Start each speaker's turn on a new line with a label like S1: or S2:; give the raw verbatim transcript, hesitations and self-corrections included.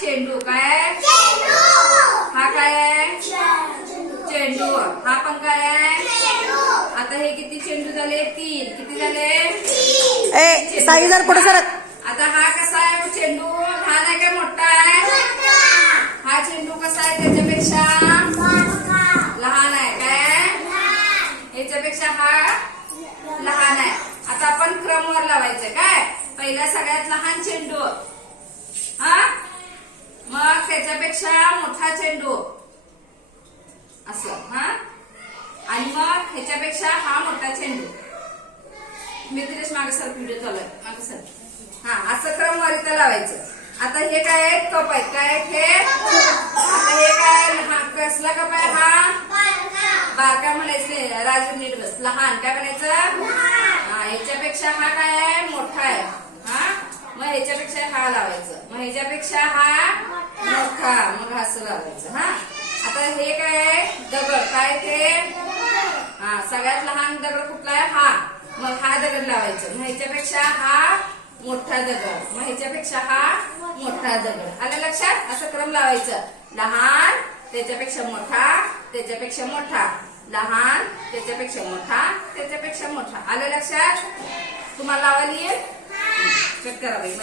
S1: चेंडू. काय हा काय आहे चेंडू. हा पण काय आहे. आता हे किती चेंडू झाले तीन. किती झाले
S2: ए साई जर पुढे सरक.
S1: आता हा कसा आहे चेंडू लहान आहे का मोठा आहे. हा चेंडू कसा आहे त्याच्यापेक्षा लहान आहे. काय याच्यापेक्षा हा लहान आहे. आता आपण क्रमवर लावायचं. काय पहिला सगळ्यात लहान चेंडू हा मग त्याच्यापेक्षा मोठा चेंडू असं. हा आणि मग ह्याच्यापेक्षा हा मोठा चेंडू. मी तिथेच मागे सर व्हिडिओ चालू आहे मागे सर. हा असं क्रमवार इथं लावायचं. आता हे काय आहे कप आहे. काय हे आता हे काय लहान कसला कप आहे. हा बारका म्हणायचं राजू नीट बस. लहान काय म्हणायचं. हा ह्याच्यापेक्षा हा काय आहे मोठा आहे. हा मग ह्याच्यापेक्षा हा लावायचं. मग ह्याच्यापेक्षा हा मोठा. मग असं लावायचं. हा आता हे काय आहे दगड. काय ते हा सगळ्यात लहान दगड कुठला आहे हा. मग हा दगड लावायचं. मग ह्याच्यापेक्षा हा मोठा दगड. मग ह्याच्यापेक्षा हा मोठा दगड. आलं लक्षात. असं क्रम लावायचं. लहान त्याच्यापेक्षा मोठा त्याच्यापेक्षा मोठा लहान त्याच्यापेक्षा मोठा त्याच्यापेक्षा मोठा. आलं लक्षात. तुम्हाला लावायला येईल. कट करा बाई.